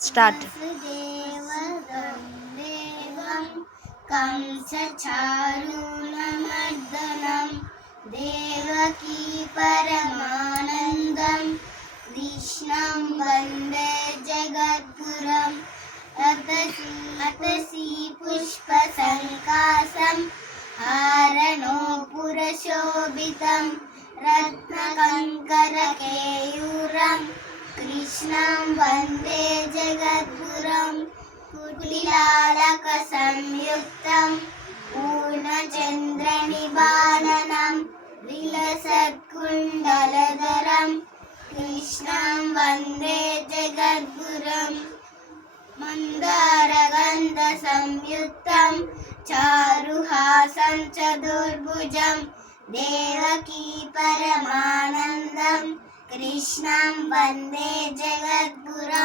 స్టార్ట్. వసుదేవదం దేవం కంసచారుణమర్దనం దేవకీ పరమానందం కృష్ణం వందే జగద్గురం అతసీ పుష్పసంకాసం హారణో పురశోభితం రత్నకంకరకేయూరం కృష్ణం వందే జగద్గురం కుటిలాలక సంయుక్తం పూర్ణచంద్రనిబాణనం విలసత్కుండలధరం కృష్ణం వందే జగద్గురం మందారగంధ సంయుక్తం చారుహాసం చతుర్భుజం దేవకీ పరమానందం కృష్ణం వందే జగద్గురం